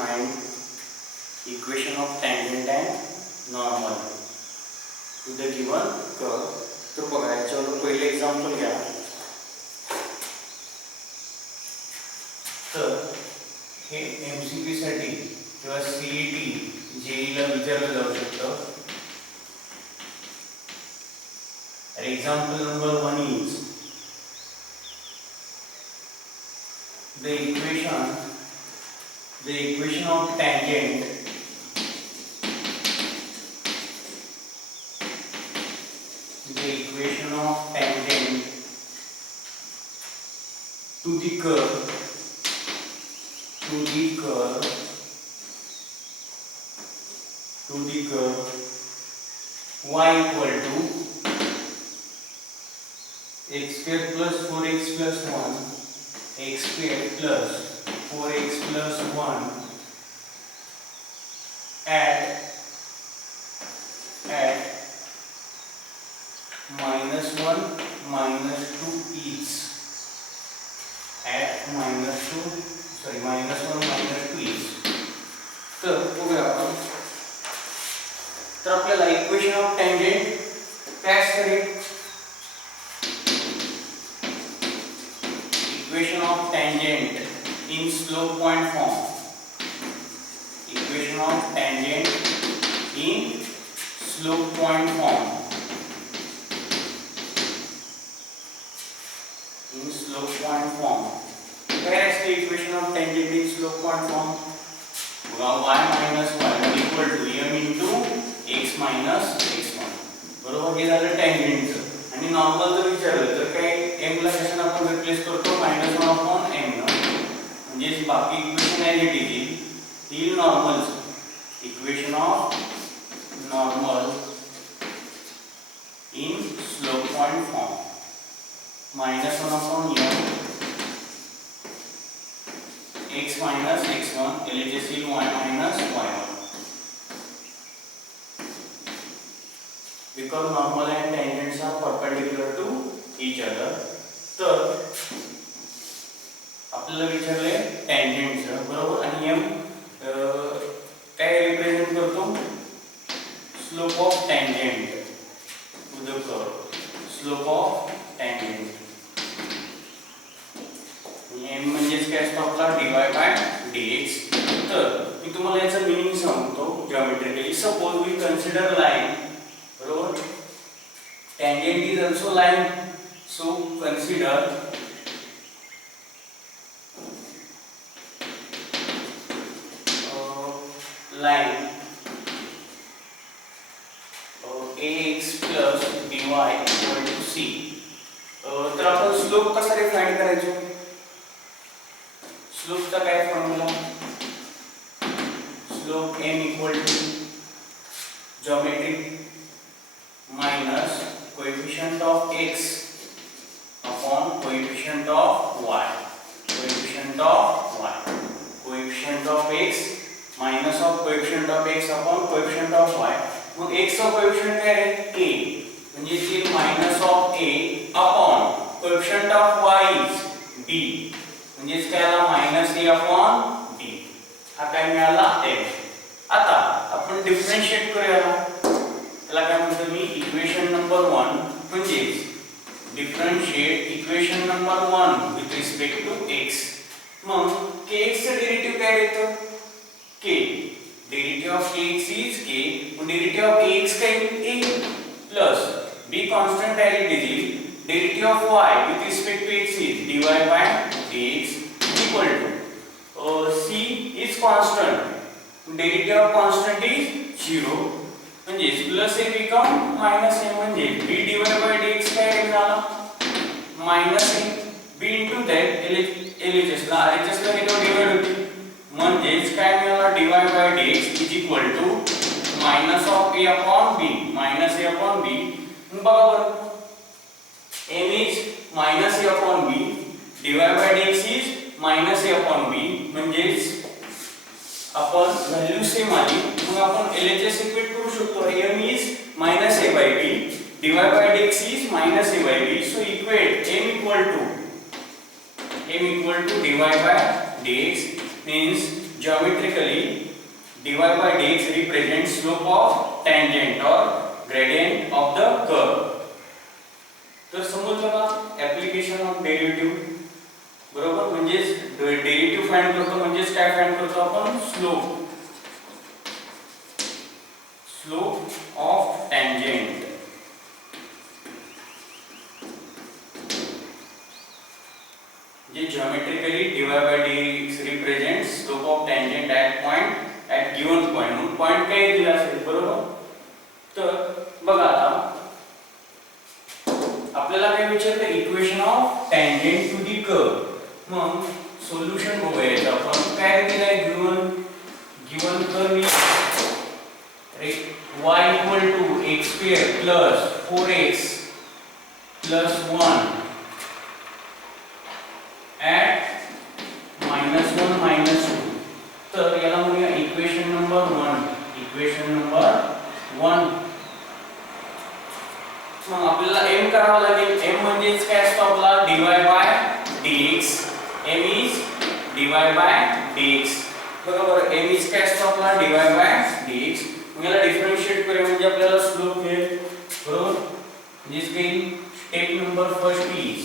find equation of tangent and normal to the given curve. तर बघा याच्यावर पहिले एक्झाम्पल घ्या. तर हे MCQ साठी किंवा CET JEE ला विचारलं जाऊ शकतं. Example number 1 is the equation of tangent to the curve y equal to x square plus 4x plus 1 x square plus 4x plus 1 at minus 1 minus 2 each at minus 1 minus 2 each. तर बघूया आपण. तर आपल्याला equation of tangent काय असते? Equation of tangent in slope point form. Equation of tangent in slope point form. In slope point form. Where is the equation of tangent in slope point form? Y minus y equal to m into x minus x1. बरोबर, हे झालं टँजेंटचं. आणि normal जर विचारलं तर काय m ला कशाने आपण रिप्लेस करतो -1 अपॉन m न, म्हणजे बाकी इक्वेशन आहे जी ती नॉर्मलचं. Equation of normal in slope point form -1 upon m x minus x1 LHS is y minus y1. Because normal and tangents are perpendicular to each other. तर आपल्याला विचारले टँजेंटचं, बरोबर, आणि m काय रिप्रेझेंट करतो? Slope of tangent to the curve. Slope of tangent m म्हणजेच काय असतो आपला dy/dx. तर मी तुम्हाला याचं मीनिंग सांगतो geometrically. Suppose we consider line, बरोबर, tangent is also line, so consider line ax plus by equal to c. तर आपण स्लोप कसा डिफाइन करायचो? स्लोपचा काय formula? Slope m equal to geometric minus coefficient of x upon coefficient of y. Coefficient of y. Coefficient of x minus of coefficient of x upon coefficient of y. मग x चा coefficient काय आहे? a. म्हणजे ते minus of a upon coefficient of y is b. म्हणजे काय आला? minus a upon b. हा काय मिळाला? m. आता आपण डिफरन्शिएट करूया. त्याला काय म्हणतो मी? इक्वेशन नंबर 1 म्हणजे differentiate equation number 1 with respect to x. मग kx चं डेरिव्हेटिव्ह काय येतं? k. Derivative of kx is k. मग डेरिव्हेटिव्ह ऑफ ax काय येईल? a प्लस b कॉन्स्टंट आहे it. Derivative of y with respect to x is dy/dx equal to c is constant. Derivative of constant is 0. म्हणजे plus a become minus a. म्हणजे b dy/dx काय झाला? Minus a b into that LHS ला RHS ला divide होते. म्हणजेच काय मिळाला? dy/dx is equal to minus of a upon b. Minus a upon b. बरोबर, m is minus a upon b, dy/dx is minus a upon b. म्हणजेच आपण value same आली. मग आपण LHS इक्वेट करू शकतो. m is minus a by b, dy/dx is minus a by b. So equate m equal to dy by dx means geometrically dy by dx represents slope of tangent or gradient of the curve. तर समजलं का application of derivative, बरोबर. म्हणजे derivative find करतो म्हणजे काय find करतो आपण, स्लोप ऑफ टँजेंट. जे geometrically dy by dx represents slope of tangent at given point. म्हणून पॉइंट काय दिला असेल, बरोबर. तर बघा आता आपल्याला काय विचारलं, equation of tangent to the curve. मग सोल्युशन बघूया आपण. काय दिलंय, given curve y equal to x square plus 4x plus 1 at -1 -2. तर याला म्हणूया इक्वेशन नंबर 1. मग आपल्याला m करावं लागेल. m म्हणजे काय असतो आपला, dy by dx. m is dy by dx. बरोबर. m is काय असतो आपला, dy by dx. याला डिफरन्शिएट करूया म्हणजे आपल्याला स्लोप मिळेल, बरोबर. म्हणजे step number first is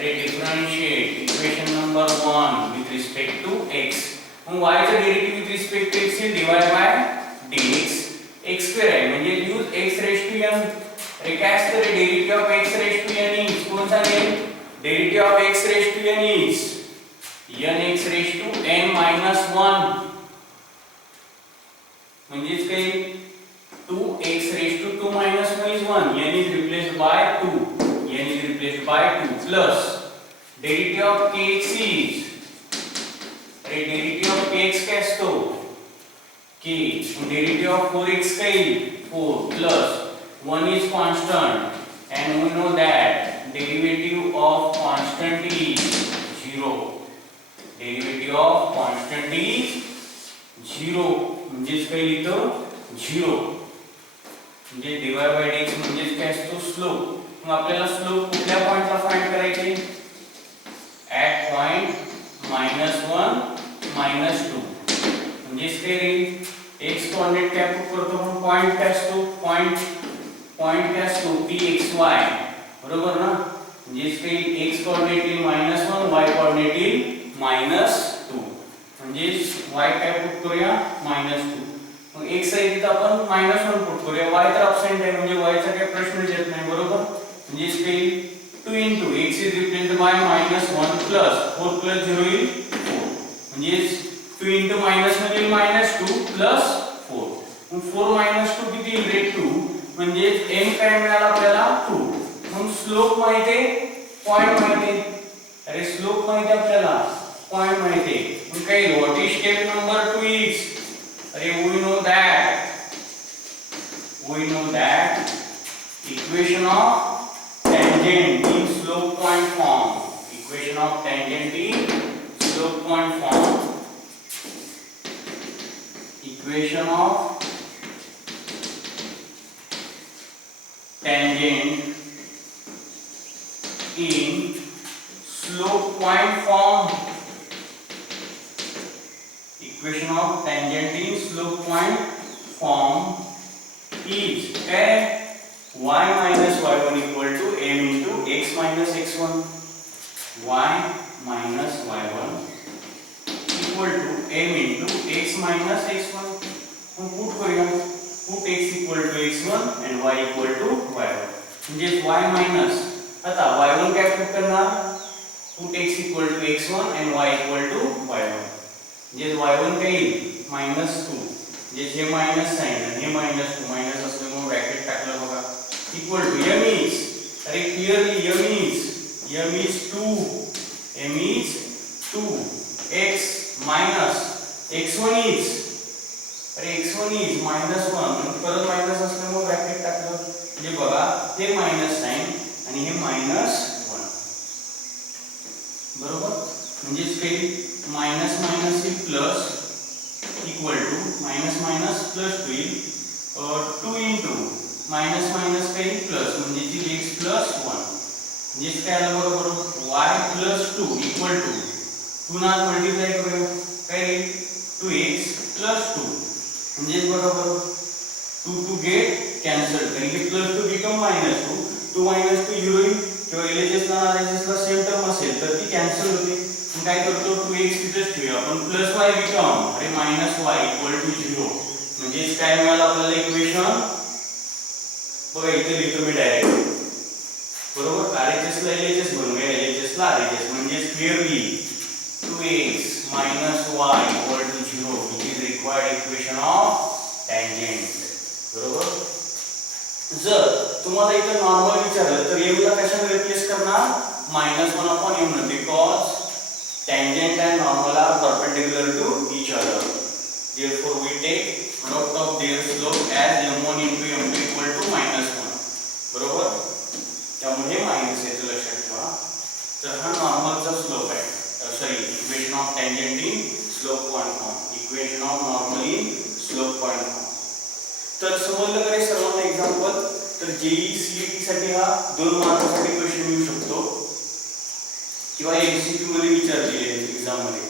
differentiate equation number 1 with respect to x. मग y चा derivative with respect to x is dy by dx. x square आहे म्हणजे use x raise to n. अरे काय असतं रे, derivative of x raise to n is, कोण सांगेल, derivative of x raise to n is nx raise to n - 1. म्हणजे काय, 2x raised to 2 - 1 is 1. n is replaced by 2 plus derivative of kx is, अरे derivative of kx काय असतो, k. derivative of 4x काय, 4 plus 1 is constant and we know that derivative of constant is 0. derivative of constant is 0. म्हणजे काय लिहितो, 0. म्हणजे dy by dx म्हणजे काय असतो, स्लोप. मग आपल्याला स्लोप कुठल्या पॉइंटला फाइंड करायचे, ऍट पॉइंट -1 -2. म्हणजे काय रे, x कोऑर्डिनेट काय करतो आपण, पॉइंट काय असतो, पॉइंट काय असतो, pxy, बरोबर ना. म्हणजे काय x कोऑर्डिनेट येईल -1, y कोऑर्डिनेट येईल -2. म्हणजे y काय पुट करूया, -2. मग x आहे तिथे आपण -1 पुट करूया. y तर अबसेंट आहे म्हणजे y चा काही प्रश्नच येत नाही, बरोबर. म्हणजे इथे 2 into x is replaced by -1 plus 4 plus 0 is 4. म्हणजे 2 into minus म्हणजे -2 plus 4. मग 4 - 2 किती येईल रे, 2. म्हणजे m काय मिळाला आपल्याला, 2. मग स्लोप माहिती आहे, पॉइंट माहिती आहे. अरे स्लोप माहिती आहे आपल्याला, पॉइंट माहिती आहे. मग काय, what is step number 2 is, अरे we know that equation of tangent in slope point form. Equation of tangent in slope point form. Equation of tangent in slope point form. Equation of tangent in slope point form is y minus y1 equal to m into x minus x1. y minus y1 equal to m into x minus x1. Hum put करूया, put x equal to x1 and y equal to y1. म्हणजे y minus, आता y1 काय put करणार, put x equal to x1 and y equal to y1. म्हणजे y1 काय येईल, -2. म्हणजे हे मायनस साइन आणि हे -2, मायनस असल्यामुळे ब्रॅकेट टाकलं बघा, इक्वल टू m इज, अरे clearly m is 2, m is 2, x minus x1 is, अरे x1 इज -1, परत मायनस असल्यामुळे ब्रॅकेट टाकलं. म्हणजे बघा हे मायनस साइन आणि हे -1, बरोबर. म्हणजे काही मायनस मायनस ही plus, equal to minus plus 2 into minus minus काही प्लस म्हणजे x प्लस 1. म्हणजे काय आलं बरोबर, y प्लस 2 इक्वल टू 2 ना मल्टिप्लाय करूया, काय म्हणजे बघा बरं 2 to get cancelled कारण की प्लस 2 become -2 2 - 2 0 येईल किंवा LHS ला RHS ला सेम टर्म असेल तर ती कॅन्सल होते. मग काय करतो 2x तिथेच ठेवूया आपण प्लस y बिकम अरे -y इक्वल टू 0 म्हणजे काय मिळालं आपल्याला इक्वेशन बघा इथे लिहितो मी डायरेक्ट बरोबर RHS ला LHS बनवूया LHS ला RHS म्हणजे clearly 2x - y equal to 0 which is required equation of tangent बरोबर. जर तुम्हाला इथे नॉर्मल विचारलं तर m ला कशाने रिप्लेस करणार -1/m ने because tangent and normal are perpendicular to each other therefore we take product of their slope as m1 into m2 equal to -1 बरोबर. त्यामुळे मायनस येतो लक्षात ठेवा. तर हा नॉर्मलचा स्लोप आहे sorry equation of tangent in slope point form equation of normal in slope point form. तर समजलं का रे सर्वांना एक्झाम्पल. तर जेई सीईटी साठी हा 2 मार्कासाठी क्वेश्चन येऊ शकतो किंवा एमसीक्यू मध्ये विचारले एक्झाम मध्ये.